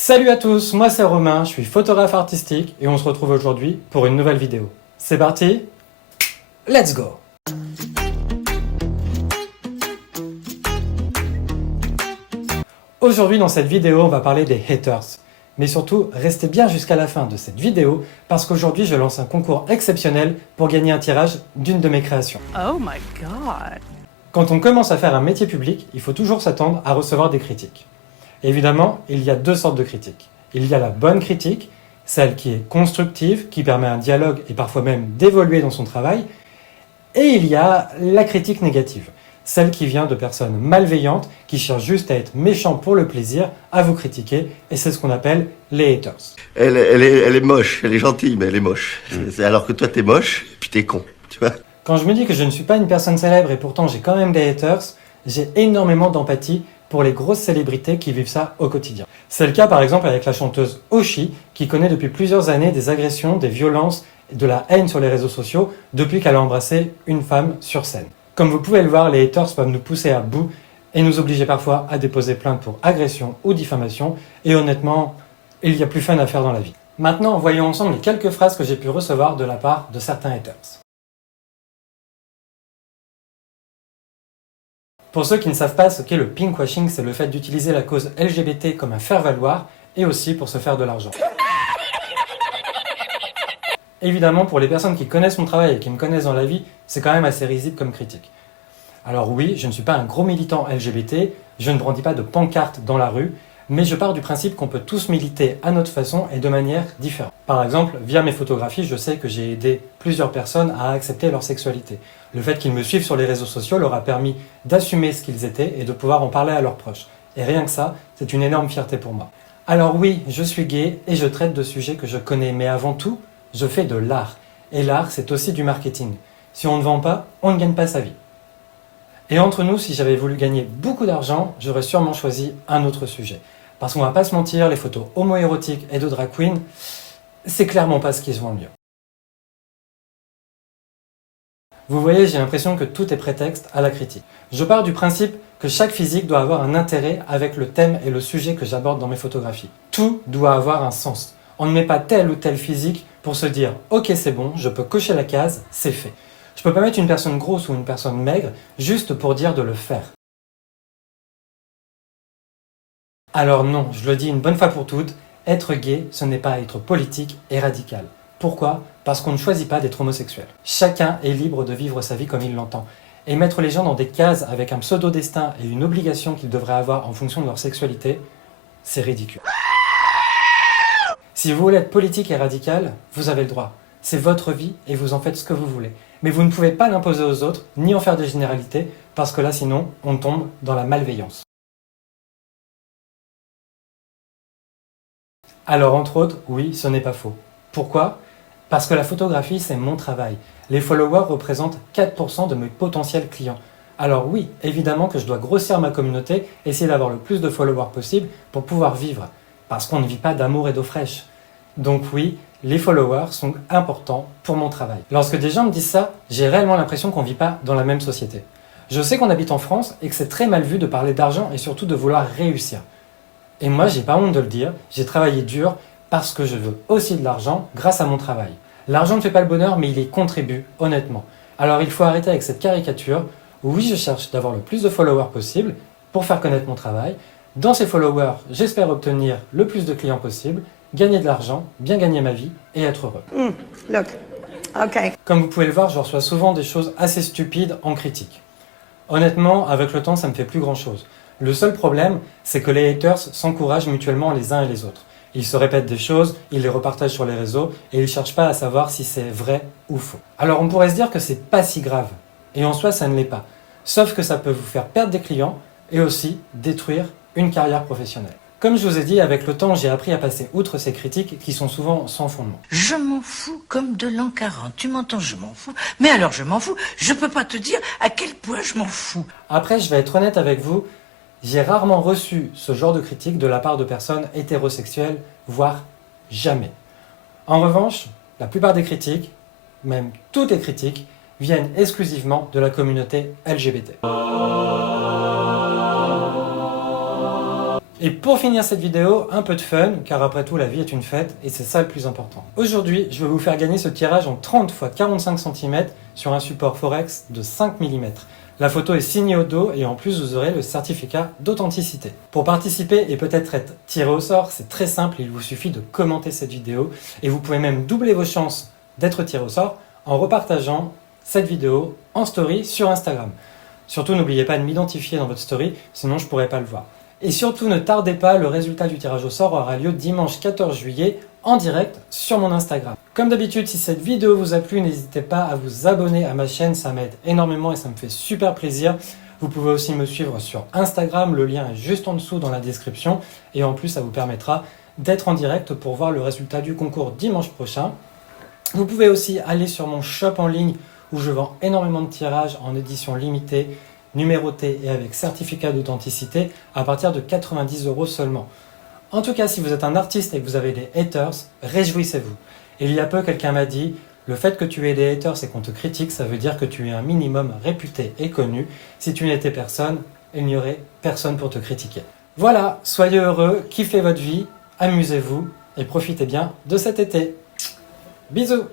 Salut à tous, moi c'est Romain, je suis photographe artistique et on se retrouve aujourd'hui pour une nouvelle vidéo. C'est parti, let's go! Aujourd'hui dans cette vidéo, on va parler des haters. Mais surtout, restez bien jusqu'à la fin de cette vidéo parce qu'aujourd'hui je lance un concours exceptionnel pour gagner un tirage d'une de mes créations. Oh my god! Quand on commence à faire un métier public, il faut toujours s'attendre à recevoir des critiques. Évidemment, il y a deux sortes de critiques. Il y a la bonne critique, celle qui est constructive, qui permet un dialogue et parfois même d'évoluer dans son travail. Et il y a la critique négative, celle qui vient de personnes malveillantes qui cherchent juste à être méchants pour le plaisir, à vous critiquer, et c'est ce qu'on appelle les haters. Elle est moche, elle est gentille, mais elle est moche. Alors que toi, t'es moche, et puis t'es con, tu vois. Quand je me dis que je ne suis pas une personne célèbre et pourtant j'ai quand même des haters, j'ai énormément d'empathie pour les grosses célébrités qui vivent ça au quotidien. C'est le cas par exemple avec la chanteuse Oshi, qui connaît depuis plusieurs années des agressions, des violences, de la haine sur les réseaux sociaux depuis qu'elle a embrassé une femme sur scène. Comme vous pouvez le voir, les haters peuvent nous pousser à bout et nous obliger parfois à déposer plainte pour agression ou diffamation, et honnêtement, il y a plus fun à faire dans la vie. Maintenant, voyons ensemble les quelques phrases que j'ai pu recevoir de la part de certains haters. Pour ceux qui ne savent pas ce qu'est le pinkwashing, c'est le fait d'utiliser la cause LGBT comme un faire-valoir et aussi pour se faire de l'argent. Évidemment, pour les personnes qui connaissent mon travail et qui me connaissent dans la vie, c'est quand même assez risible comme critique. Alors oui, je ne suis pas un gros militant LGBT, je ne brandis pas de pancarte dans la rue, mais je pars du principe qu'on peut tous militer à notre façon et de manière différente. Par exemple, via mes photographies, je sais que j'ai aidé plusieurs personnes à accepter leur sexualité. Le fait qu'ils me suivent sur les réseaux sociaux leur a permis d'assumer ce qu'ils étaient et de pouvoir en parler à leurs proches. Et rien que ça, c'est une énorme fierté pour moi. Alors oui, je suis gay et je traite de sujets que je connais, mais avant tout, je fais de l'art. Et l'art, c'est aussi du marketing. Si on ne vend pas, on ne gagne pas sa vie. Et entre nous, si j'avais voulu gagner beaucoup d'argent, j'aurais sûrement choisi un autre sujet. Parce qu'on va pas se mentir, les photos homo-érotiques et de drag queen, c'est clairement pas ce qui se vend le mieux. Vous voyez, j'ai l'impression que tout est prétexte à la critique. Je pars du principe que chaque physique doit avoir un intérêt avec le thème et le sujet que j'aborde dans mes photographies. Tout doit avoir un sens. On ne met pas tel ou tel physique pour se dire « Ok, c'est bon, je peux cocher la case, c'est fait ». Je peux pas mettre une personne grosse ou une personne maigre juste pour dire de le faire. Alors non, je le dis une bonne fois pour toutes, être gay, ce n'est pas être politique et radical. Pourquoi ? Parce qu'on ne choisit pas d'être homosexuel. Chacun est libre de vivre sa vie comme il l'entend. Et mettre les gens dans des cases avec un pseudo-destin et une obligation qu'ils devraient avoir en fonction de leur sexualité, c'est ridicule. Si vous voulez être politique et radical, vous avez le droit. C'est votre vie et vous en faites ce que vous voulez. Mais vous ne pouvez pas l'imposer aux autres, ni en faire des généralités, parce que là sinon, on tombe dans la malveillance. Alors entre autres, oui, ce n'est pas faux. Pourquoi ? Parce que la photographie, c'est mon travail. Les followers représentent 4% de mes potentiels clients. Alors oui, évidemment que je dois grossir ma communauté, essayer d'avoir le plus de followers possible pour pouvoir vivre. Parce qu'on ne vit pas d'amour et d'eau fraîche. Donc oui, les followers sont importants pour mon travail. Lorsque des gens me disent ça, j'ai réellement l'impression qu'on ne vit pas dans la même société. Je sais qu'on habite en France et que c'est très mal vu de parler d'argent et surtout de vouloir réussir. Et moi, j'ai pas honte de le dire, j'ai travaillé dur parce que je veux aussi de l'argent grâce à mon travail. L'argent ne fait pas le bonheur, mais il y contribue, honnêtement. Alors il faut arrêter avec cette caricature. Oui, je cherche d'avoir le plus de followers possible pour faire connaître mon travail. Dans ces followers, j'espère obtenir le plus de clients possible, gagner de l'argent, bien gagner ma vie et être heureux. Look, okay. Comme vous pouvez le voir, je reçois souvent des choses assez stupides en critique. Honnêtement, avec le temps, ça ne me fait plus grand-chose. Le seul problème, c'est que les haters s'encouragent mutuellement les uns et les autres. Ils se répètent des choses, ils les repartagent sur les réseaux et ils ne cherchent pas à savoir si c'est vrai ou faux. Alors on pourrait se dire que c'est pas si grave, et en soi ça ne l'est pas. Sauf que ça peut vous faire perdre des clients et aussi détruire une carrière professionnelle. Comme je vous ai dit, avec le temps, j'ai appris à passer outre ces critiques qui sont souvent sans fondement. Je m'en fous comme de l'an 40, tu m'entends, je m'en fous. Mais alors je m'en fous, je peux pas te dire à quel point je m'en fous. Après, je vais être honnête avec vous, j'ai rarement reçu ce genre de critique de la part de personnes hétérosexuelles, voire jamais. En revanche, la plupart des critiques, même toutes les critiques, viennent exclusivement de la communauté LGBT. Et pour finir cette vidéo, un peu de fun, car après tout la vie est une fête et c'est ça le plus important. Aujourd'hui, je vais vous faire gagner ce tirage en 30 x 45 cm sur un support Forex de 5 mm. La photo est signée au dos et en plus vous aurez le certificat d'authenticité. Pour participer et peut-être être tiré au sort, c'est très simple, il vous suffit de commenter cette vidéo et vous pouvez même doubler vos chances d'être tiré au sort en repartageant cette vidéo en story sur Instagram. Surtout n'oubliez pas de m'identifier dans votre story, sinon je ne pourrai pas le voir. Et surtout ne tardez pas, le résultat du tirage au sort aura lieu dimanche 14 juillet en direct sur mon Instagram. Comme d'habitude, si cette vidéo vous a plu, n'hésitez pas à vous abonner à ma chaîne, ça m'aide énormément et ça me fait super plaisir. Vous pouvez aussi me suivre sur Instagram, le lien est juste en dessous dans la description et en plus ça vous permettra d'être en direct pour voir le résultat du concours dimanche prochain. Vous pouvez aussi aller sur mon shop en ligne où je vends énormément de tirages en édition limitée, numéroté et avec certificat d'authenticité à partir de 90 € seulement. En tout cas, si vous êtes un artiste et que vous avez des haters, réjouissez-vous. Il y a peu, quelqu'un m'a dit « Le fait que tu aies des haters et qu'on te critique, ça veut dire que tu es un minimum réputé et connu. Si tu n'étais personne, il n'y aurait personne pour te critiquer. » Voilà, soyez heureux, kiffez votre vie, amusez-vous et profitez bien de cet été. Bisous!